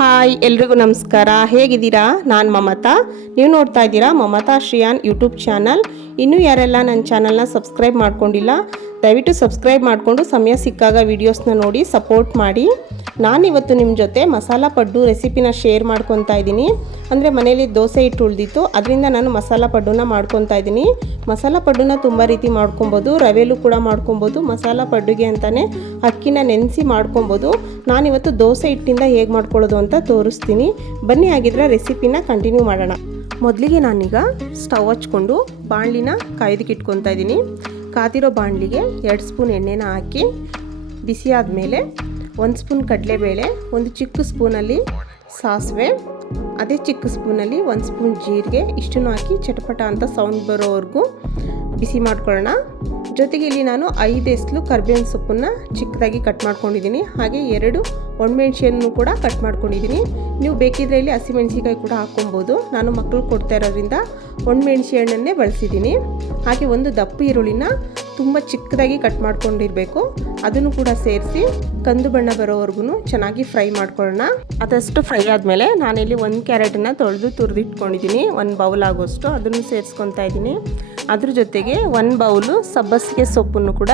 Hi ಎಲ್ರಿಗೂ ನಮಸ್ಕಾರ. ಹೇಗಿದ್ದೀರಾ? ನಾನು ಮಮತಾ. ನೀವು ನೋಡ್ತಾ ಇದ್ದೀರಾ ಮಮತಾ ಶ್ರೀಯಾನ್ ಯೂಟ್ಯೂಬ್ ಚಾನಲ್. ಇನ್ನೂ ಯಾರೆಲ್ಲ ನನ್ನ ಚಾನಲ್ನ ಸಬ್ಸ್ಕ್ರೈಬ್ ಮಾಡ್ಕೊಂಡಿಲ್ಲ ದಯವಿಟ್ಟು ಸಬ್ಸ್ಕ್ರೈಬ್ ಮಾಡಿಕೊಂಡು ಸಮಯ ಸಿಕ್ಕಾಗ ವೀಡಿಯೋಸ್ನ ನೋಡಿ ಸಪೋರ್ಟ್ ಮಾಡಿ. ನಾನಿವತ್ತು ನಿಮ್ಮ ಜೊತೆ ಮಸಾಲ ಪಡ್ಡು ರೆಸಿಪಿನ ಶೇರ್ ಮಾಡ್ಕೊತಾ ಇದ್ದೀನಿ. ಅಂದರೆ ಮನೇಲಿ ದೋಸೆ ಹಿಟ್ಟು ಉಳಿದಿತ್ತು, ಅದರಿಂದ ನಾನು ಮಸಾಲ ಪಡ್ಡುನ ಮಾಡ್ಕೊತಾ ಇದ್ದೀನಿ. ಮಸಾಲ ಪಡ್ಡುನ ತುಂಬ ರೀತಿ ಮಾಡ್ಕೊಬೋದು, ರವೆಲೂ ಕೂಡ ಮಾಡ್ಕೊಬೋದು. ಮಸಾಲ ಪಡ್ಡುಗೆ ಅಂತಲೇ ಅಕ್ಕಿನ ನೆನೆಸಿ ಮಾಡ್ಕೊಬೋದು. ನಾನಿವತ್ತು ದೋಸೆ ಹಿಟ್ಟಿಂದ ಹೇಗೆ ಮಾಡ್ಕೊಳ್ಳೋದು ಅಂತ ತೋರಿಸ್ತೀನಿ. ಬನ್ನಿ ಆಗಿದ್ರೆ ರೆಸಿಪಿನ ಕಂಟಿನ್ಯೂ ಮಾಡೋಣ. ಮೊದಲಿಗೆ ನಾನೀಗ ಸ್ಟವ್ ಹಚ್ಕೊಂಡು ಬಾಣಲಿನ ಕಾಯ್ದಕ್ಕೆ ಇಟ್ಕೊತಾ ಇದ್ದೀನಿ. ಕಾದಿರೋ ಬಾಣಲಿಗೆ 2 ಸ್ಪೂನ್ ಎಣ್ಣೆನ ಹಾಕಿ ಬಿಸಿ ಆದಮೇಲೆ 1 ಸ್ಪೂನ್ ಕಡಲೆಬೇಳೆ, ಒಂದು ಚಿಕ್ಕ ಸ್ಪೂನಲ್ಲಿ ಸಾಸಿವೆ, ಅದೇ ಚಿಕ್ಕ ಸ್ಪೂನಲ್ಲಿ 1 ಸ್ಪೂನ್ ಜೀರಿಗೆ, ಇಷ್ಟನ್ನು ಹಾಕಿ ಚಟಪಟ ಅಂತ ಸೌಂಡ್ ಬರೋವರೆಗೂ ಬಿಸಿ ಮಾಡ್ಕೊಳ್ಳೋಣ. ಜೊತೆಗೆ ಇಲ್ಲಿ ನಾನು 5 ಎಸ್ಲು ಕರಿಬೇವಿನ ಸೊಪ್ಪನ್ನು ಚಿಕ್ಕದಾಗಿ ಕಟ್ ಮಾಡ್ಕೊಂಡಿದ್ದೀನಿ. ಹಾಗೆ 2 ಒಣಮೆಣ್ಸಿಯನ್ನು ಕೂಡ ಕಟ್ ಮಾಡ್ಕೊಂಡಿದ್ದೀನಿ. ನೀವು ಬೇಕಿದ್ರೆ ಇಲ್ಲಿ ಹಸಿಮೆಣ್ಸಿಕಾಯಿ ಕೂಡ ಹಾಕ್ಕೊಬೋದು. ನಾನು ಮಕ್ಕಳು ಕೊಡ್ತಾ ಇರೋದ್ರಿಂದ ಒಣಮೆಣ್ಸಿ ಹಣ್ಣನ್ನೇ ಬಳಸಿದ್ದೀನಿ. ಹಾಗೆ ಒಂದು ದಪ್ಪ ಈರುಳ್ಳಿನ ತುಂಬ ಚಿಕ್ಕದಾಗಿ ಕಟ್ ಮಾಡ್ಕೊಂಡಿರಬೇಕು, ಅದನ್ನು ಕೂಡ ಸೇರಿಸಿ ಕಂದು ಬಣ್ಣ ಬರೋವರೆಗೂ ಚೆನ್ನಾಗಿ ಫ್ರೈ ಮಾಡ್ಕೊಳ್ಳೋಣ. ಅದಷ್ಟು ಫ್ರೈ ಆದಮೇಲೆ ನಾನಿಲ್ಲಿ 1 ಕ್ಯಾರೆಟನ್ನು ತೊಳೆದು ತುರಿದಿಟ್ಕೊಂಡಿದ್ದೀನಿ, 1 ಬೌಲ್ ಆಗೋಷ್ಟು ಅದನ್ನು ಸೇರಿಸ್ಕೊತಾ ಇದ್ದೀನಿ. ಅದ್ರ ಜೊತೆಗೆ 1 ಬೌಲು ಸಬ್ಬಸಿಗೆ ಸೊಪ್ಪನ್ನು ಕೂಡ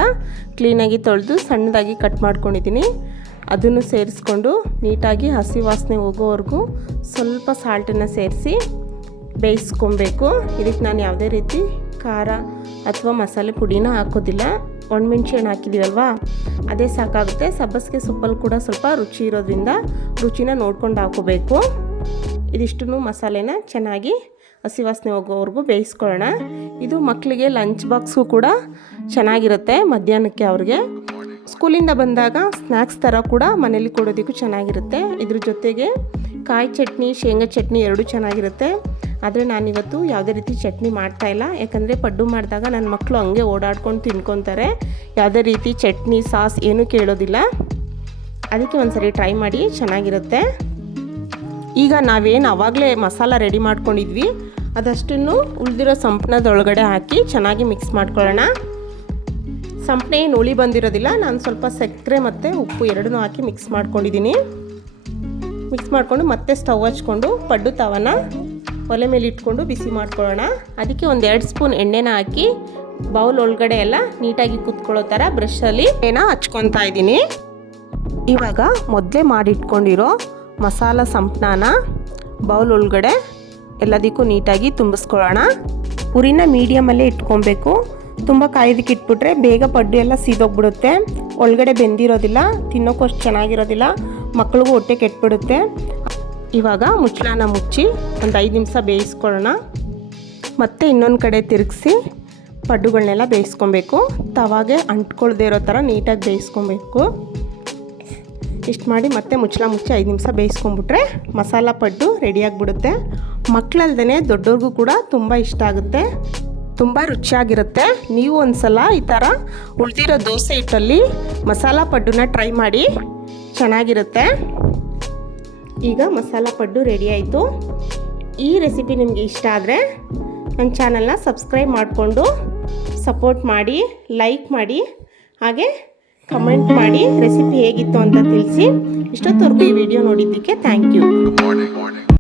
ಕ್ಲೀನಾಗಿ ತೊಳೆದು ಸಣ್ಣದಾಗಿ ಕಟ್ ಮಾಡ್ಕೊಂಡಿದ್ದೀನಿ. ಅದನ್ನು ಸೇರಿಸ್ಕೊಂಡು ನೀಟಾಗಿ ಹಸಿ ವಾಸನೆ ಹೋಗೋವರೆಗೂ ಸ್ವಲ್ಪ ಸಾಲ್ಟನ್ನು ಸೇರಿಸಿ ಬೇಯಿಸ್ಕೊಬೇಕು. ಇದಕ್ಕೆ ನಾನು ಯಾವುದೇ ರೀತಿ ಖಾರ ಅಥವಾ ಮಸಾಲೆ ಪುಡಿನ ಹಾಕೋದಿಲ್ಲ. ಒಣಮೆಣ್ಸಿ ಹಣ್ಣು ಹಾಕಿದ್ದೀವಲ್ವಾ, ಅದೇ ಸಾಕಾಗುತ್ತೆ. ಸಬ್ಬಸಿಗೆ ಸೊಪ್ಪಲ್ಲಿ ಕೂಡ ಸ್ವಲ್ಪ ರುಚಿ ಇರೋದ್ರಿಂದ ರುಚಿನ ನೋಡ್ಕೊಂಡು ಹಾಕೋಬೇಕು. ಇದಿಷ್ಟನ್ನು ಮಸಾಲೆನ ಚೆನ್ನಾಗಿ ಹಸಿ ವಾಸನೆ ಹೋಗೋವರೆಗೂ ಬೇಯಿಸ್ಕೊಳ್ಳೋಣ. ಇದು ಮಕ್ಕಳಿಗೆ ಲಂಚ್ ಬಾಕ್ಸ್ಗೂ ಕೂಡ ಚೆನ್ನಾಗಿರುತ್ತೆ. ಮಧ್ಯಾಹ್ನಕ್ಕೆ ಅವ್ರಿಗೆ ಸ್ಕೂಲಿಂದ ಬಂದಾಗ ಸ್ನ್ಯಾಕ್ಸ್ ಥರ ಕೂಡ ಮನೇಲಿ ಕೊಡೋದಕ್ಕೂ ಚೆನ್ನಾಗಿರುತ್ತೆ. ಇದ್ರ ಜೊತೆಗೆ ಕಾಯಿ ಚಟ್ನಿ, ಶೇಂಗಾ ಚಟ್ನಿ ಎರಡೂ ಚೆನ್ನಾಗಿರುತ್ತೆ. ಆದರೆ ನಾನಿವತ್ತು ಯಾವುದೇ ರೀತಿ ಚಟ್ನಿ ಮಾಡ್ತಾಯಿಲ್ಲ, ಯಾಕಂದರೆ ಪಡ್ಡು ಮಾಡಿದಾಗ ನನ್ನ ಮಕ್ಕಳು ಹಂಗೆ ಓಡಾಡ್ಕೊಂಡು ತಿನ್ಕೊತಾರೆ. ಯಾವುದೇ ರೀತಿ ಚಟ್ನಿ ಸಾಸ್ ಏನೂ ಕೇಳೋದಿಲ್ಲ. ಅದಕ್ಕೆ ಒಂದು ಸರಿ ಟ್ರೈ ಮಾಡಿ, ಚೆನ್ನಾಗಿರುತ್ತೆ. ಈಗ ನಾವೇನು ಆವಾಗಲೇ ಮಸಾಲ ರೆಡಿ ಮಾಡ್ಕೊಂಡಿದ್ವಿ ಅದಷ್ಟನ್ನು ಉಳಿದಿರೋ ಸಂಪಣದೊಳಗಡೆ ಹಾಕಿ ಚೆನ್ನಾಗಿ ಮಿಕ್ಸ್ ಮಾಡ್ಕೊಳ್ಳೋಣ. ಸಂಪಣೆ ಏನು ಹುಳಿ ಬಂದಿರೋದಿಲ್ಲ, ನಾನು ಸ್ವಲ್ಪ ಸಕ್ಕರೆ ಮತ್ತು ಉಪ್ಪು ಎರಡನ್ನೂ ಹಾಕಿ ಮಿಕ್ಸ್ ಮಾಡ್ಕೊಂಡಿದ್ದೀನಿ. ಮಿಕ್ಸ್ ಮಾಡಿಕೊಂಡು ಮತ್ತೆ ಸ್ಟವ್ ಹಚ್ಕೊಂಡು ಪಡ್ಡು ತವನ ಒಲೆ ಮೇಲೆ ಇಟ್ಕೊಂಡು ಬಿಸಿ ಮಾಡ್ಕೊಳ್ಳೋಣ. ಅದಕ್ಕೆ ಒಂದು 2 ಸ್ಪೂನ್ ಎಣ್ಣೆನ ಹಾಕಿ ಬೌಲ್ ಒಳಗಡೆ ಎಲ್ಲ ನೀಟಾಗಿ ಕುತ್ಕೊಳ್ಳೋ ಥರ ಬ್ರಷಲ್ಲಿ ಎಣ್ಣೆ ಹಚ್ಕೊತಾ ಇದ್ದೀನಿ. ಇವಾಗ ಮೊದಲೇ ಮಾಡಿಟ್ಕೊಂಡಿರೋ ಮಸಾಲ ಸಂಪಣನ ಬೌಲ್ ಒಳಗಡೆ ಎಲ್ಲದಕ್ಕೂ ನೀಟಾಗಿ ತುಂಬಿಸ್ಕೊಳ್ಳೋಣ. ಉರಿನ ಮೀಡಿಯಮಲ್ಲೇ ಇಟ್ಕೊಬೇಕು. ತುಂಬ ಕಾಯ್ದಕ್ಕೆ ಇಟ್ಬಿಟ್ರೆ ಬೇಗ ಪಡ್ಡು ಎಲ್ಲ ಸೀದೋಗ್ಬಿಡುತ್ತೆ, ಒಳಗಡೆ ಬೆಂದಿರೋದಿಲ್ಲ, ತಿನ್ನೋಕ್ಕೂ ಅಷ್ಟು ಚೆನ್ನಾಗಿರೋದಿಲ್ಲ, ಮಕ್ಳಿಗೂ ಹೊಟ್ಟೆ ಕೆಟ್ಬಿಡುತ್ತೆ. ಇವಾಗ ಮುಚ್ಚಳನ ಮುಚ್ಚಿ ಒಂದು 5 ನಿಮಿಷ ಬೇಯಿಸ್ಕೊಳ್ಳೋಣ. ಮತ್ತೆ ಇನ್ನೊಂದು ಕಡೆ ತಿರುಗಿಸಿ ಪಡ್ಡುಗಳನ್ನೆಲ್ಲ ಬೇಯಿಸ್ಕೊಬೇಕು. ತವಾಗೆ ಅಂಟ್ಕೊಳ್ದೇ ಇರೋ ಥರ ನೀಟಾಗಿ ಬೇಯಿಸ್ಕೊಬೇಕು. ಇಷ್ಟು ಮಾಡಿ ಮತ್ತೆ ಮುಚ್ಚಳ ಮುಚ್ಚಿ 5 ನಿಮಿಷ ಬೇಯಿಸ್ಕೊಂಬಿಟ್ರೆ ಮಸಾಲ ಪಡ್ಡು ರೆಡಿಯಾಗಿಬಿಡುತ್ತೆ. ಮಕ್ಕಳಲ್ದೇ ದೊಡ್ಡವ್ರಿಗೂ ಕೂಡ ತುಂಬ ಇಷ್ಟ ಆಗುತ್ತೆ, ತುಂಬ ರುಚಿಯಾಗಿರುತ್ತೆ. ನೀವು ಒಂದು ಸಲ ಈ ಥರ ಉಳಿದಿರೋ ದೋಸೆ ಹಿಟ್ಟಲ್ಲಿ ಮಸಾಲ ಪಡ್ಡುನ ಟ್ರೈ ಮಾಡಿ, ಚೆನ್ನಾಗಿರುತ್ತೆ. ಈಗ ಮಸಾಲ ಪಡ್ಡು ರೆಡಿ ಆಯಿತು. ಈ ರೆಸಿಪಿ ನಿಮಗೆ ಇಷ್ಟ ಆದರೆ ನನ್ನ ಚಾನಲ್ನ ಸಬ್ಸ್ಕ್ರೈಬ್ ಮಾಡಿಕೊಂಡು ಸಪೋರ್ಟ್ ಮಾಡಿ, ಲೈಕ್ ಮಾಡಿ, ಹಾಗೆ ಕಮೆಂಟ್ ಮಾಡಿ ರೆಸಿಪಿ ಹೇಗಿತ್ತು ಅಂತ ತಿಳಿಸಿ. ಇಷ್ಟೊತ್ತವರೆಗೂ ಈ ವಿಡಿಯೋ ನೋಡಿದ್ದಕ್ಕೆ ಥ್ಯಾಂಕ್ ಯು.